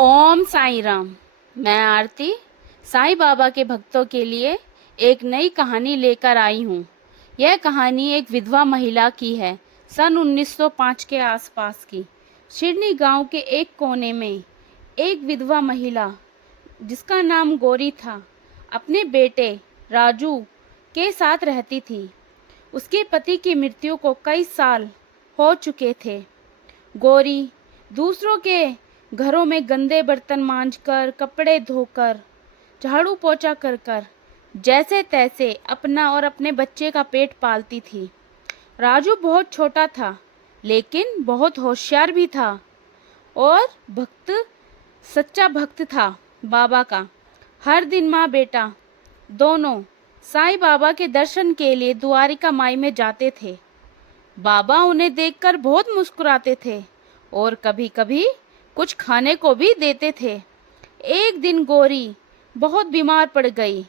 ओम साईं राम। मैं आरती साईं बाबा के भक्तों के लिए एक नई कहानी लेकर आई हूँ। यह कहानी एक विधवा महिला की है। सन 1905 के आसपास की शिरनी गांव के एक कोने में एक विधवा महिला जिसका नाम गौरी था, अपने बेटे राजू के साथ रहती थी। उसके पति की मृत्यु को कई साल हो चुके थे। गौरी दूसरों के घरों में गंदे बर्तन मांजकर, कपड़े धोकर, झाड़ू पोछा कर कर जैसे तैसे अपना और अपने बच्चे का पेट पालती थी। राजू बहुत छोटा था, लेकिन बहुत होशियार भी था और सच्चा भक्त था बाबा का। हर दिन माँ बेटा दोनों साईं बाबा के दर्शन के लिए द्वारिका माई में जाते थे। बाबा उन्हें देखकर बहुत मुस्कुराते थे और कभी-कभी कुछ खाने को भी देते थे। एक दिन गौरी बहुत बीमार पड़ गई।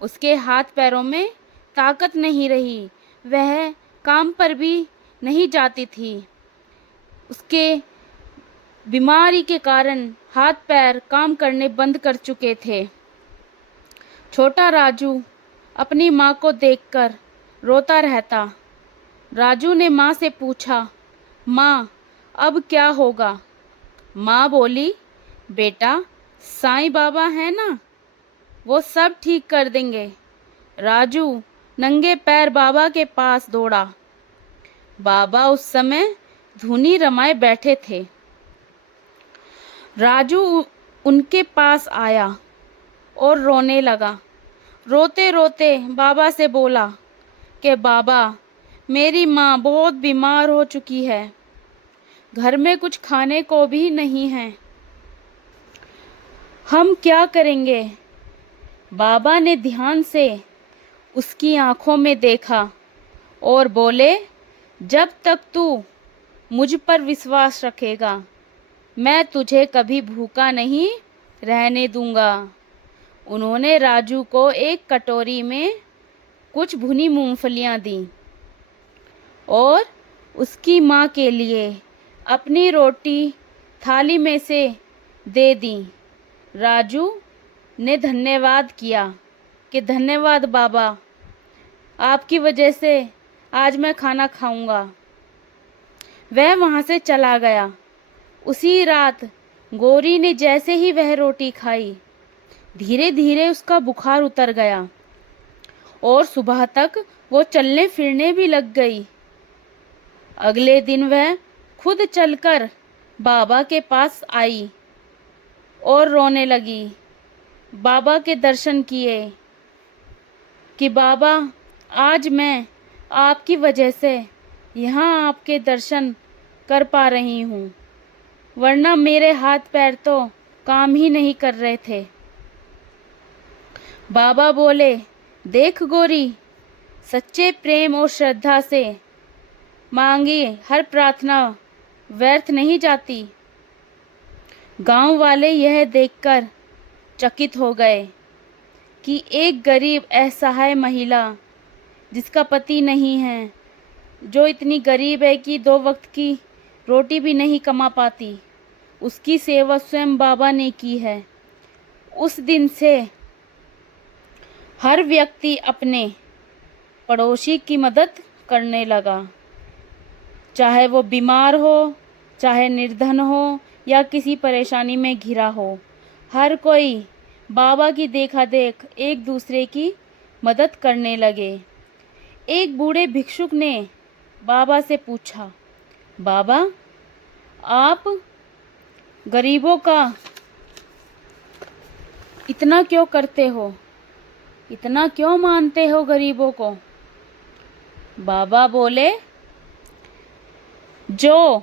उसके हाथ पैरों में ताकत नहीं रही। वह काम पर भी नहीं जाती थी। उसके बीमारी के कारण हाथ पैर काम करने बंद कर चुके थे। छोटा राजू अपनी माँ को देखकर रोता रहता। राजू ने माँ से पूछा, माँ अब क्या होगा? माँ बोली, बेटा साईं बाबा है ना, वो सब ठीक कर देंगे। राजू नंगे पैर बाबा के पास दौड़ा। बाबा उस समय धुनी रमाए बैठे थे। राजू उनके पास आया और रोने लगा। रोते रोते बाबा से बोला कि बाबा, मेरी माँ बहुत बीमार हो चुकी है। घर में कुछ खाने को भी नहीं है। हम क्या करेंगे? बाबा ने ध्यान से उसकी आंखों में देखा और बोले, जब तक तू मुझ पर विश्वास रखेगा, मैं तुझे कभी भूखा नहीं रहने दूंगा। उन्होंने राजू को एक कटोरी में कुछ भुनी मूंगफलियां दी और उसकी माँ के लिए अपनी रोटी थाली में से दे दी। राजू ने धन्यवाद किया कि धन्यवाद बाबा, आपकी वजह से आज मैं खाना खाऊंगा। वह वहाँ से चला गया। उसी रात गौरी ने जैसे ही वह रोटी खाई, धीरे धीरे उसका बुखार उतर गया और सुबह तक वो चलने फिरने भी लग गई। अगले दिन वह खुद चलकर बाबा के पास आई और रोने लगी। बाबा के दर्शन किए कि बाबा, आज मैं आपकी वजह से यहाँ आपके दर्शन कर पा रही हूँ, वरना मेरे हाथ पैर तो काम ही नहीं कर रहे थे। बाबा बोले, देख गौरी, सच्चे प्रेम और श्रद्धा से मांगी हर प्रार्थना व्यर्थ नहीं जाती। गांव वाले यह देखकर चकित हो गए कि एक गरीब असहाय महिला जिसका पति नहीं है, जो इतनी गरीब है कि 2 वक्त की रोटी भी नहीं कमा पाती, उसकी सेवा स्वयं बाबा ने की है। उस दिन से हर व्यक्ति अपने पड़ोसी की मदद करने लगा, चाहे वो बीमार हो, चाहे निर्धन हो या किसी परेशानी में घिरा हो। हर कोई बाबा की देखा देख एक दूसरे की मदद करने लगे। एक बूढ़े भिक्षुक ने बाबा से पूछा, बाबा, आप गरीबों का इतना क्यों करते हो? इतना क्यों मानते हो गरीबों को? बाबा बोले, जो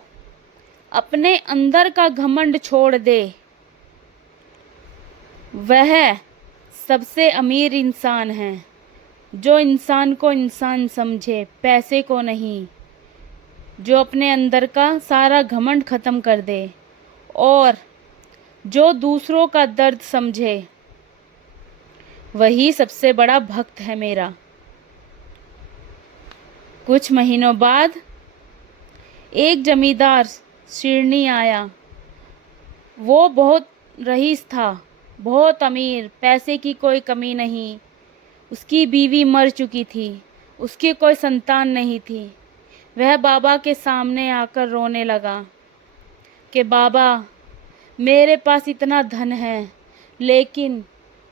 अपने अंदर का घमंड छोड़ दे, वह सबसे अमीर इंसान है। जो इंसान को इंसान समझे, पैसे को नहीं। जो अपने अंदर का सारा घमंड खत्म कर दे और जो दूसरों का दर्द समझे, वही सबसे बड़ा भक्त है मेरा। कुछ महीनों बाद एक जमींदार शिरनी आया। वो बहुत रईस था, बहुत अमीर, पैसे की कोई कमी नहीं। उसकी बीवी मर चुकी थी, उसकी कोई संतान नहीं थी। वह बाबा के सामने आकर रोने लगा कि बाबा, मेरे पास इतना धन है, लेकिन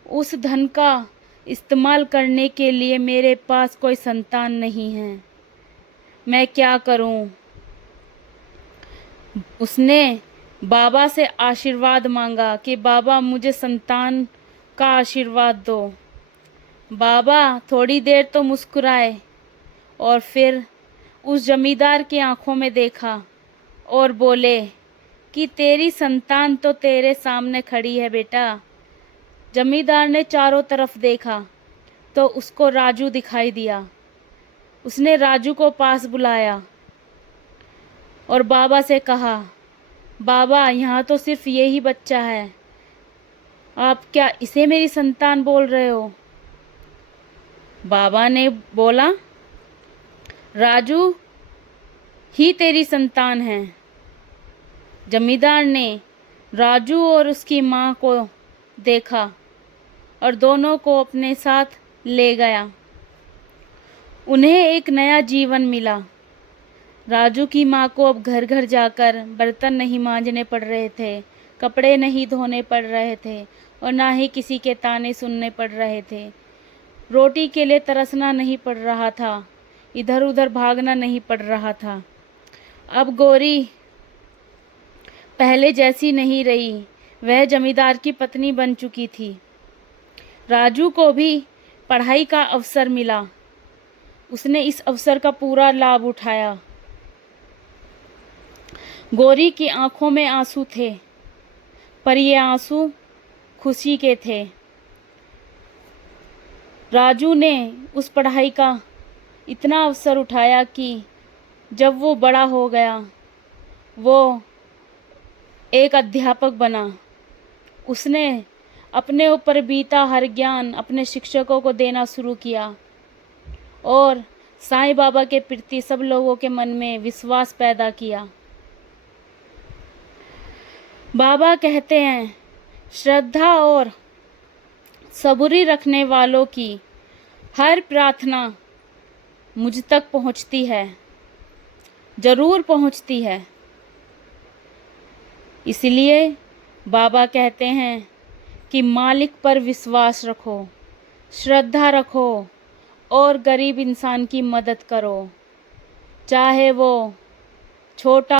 उस धन का इस्तेमाल करने के लिए मेरे पास कोई संतान नहीं है। मैं क्या करूं? उसने बाबा से आशीर्वाद मांगा कि बाबा मुझे संतान का आशीर्वाद दो। बाबा थोड़ी देर तो मुस्कुराए और फिर उस जमींदार की आंखों में देखा और बोले कि तेरी संतान तो तेरे सामने खड़ी है बेटा। जमींदार ने चारों तरफ देखा तो उसको राजू दिखाई दिया। उसने राजू को पास बुलाया और बाबा से कहा, बाबा यहाँ तो सिर्फ यही बच्चा है, आप क्या इसे मेरी संतान बोल रहे हो? बाबा ने बोला, राजू ही तेरी संतान है। जमींदार ने राजू और उसकी माँ को देखा और दोनों को अपने साथ ले गया। उन्हें एक नया जीवन मिला। राजू की माँ को अब घर घर जाकर बर्तन नहीं मांजने पड़ रहे थे, कपड़े नहीं धोने पड़ रहे थे और ना ही किसी के ताने सुनने पड़ रहे थे। रोटी के लिए तरसना नहीं पड़ रहा था, इधर उधर भागना नहीं पड़ रहा था। अब गौरी पहले जैसी नहीं रही, वह जमींदार की पत्नी बन चुकी थी। राजू को भी पढ़ाई का अवसर मिला। उसने इस अवसर का पूरा लाभ उठाया। गौरी की आंखों में आंसू थे, पर ये आंसू खुशी के थे। राजू ने उस पढ़ाई का इतना अवसर उठाया कि जब वो बड़ा हो गया, वो एक अध्यापक बना। उसने अपने ऊपर बीता हर ज्ञान अपने शिक्षकों को देना शुरू किया और साईं बाबा के प्रति सब लोगों के मन में विश्वास पैदा किया। बाबा कहते हैं, श्रद्धा और सबूरी रखने वालों की हर प्रार्थना मुझ तक पहुंचती है, जरूर पहुंचती है। इसलिए बाबा कहते हैं कि मालिक पर विश्वास रखो, श्रद्धा रखो और गरीब इंसान की मदद करो, चाहे वो छोटा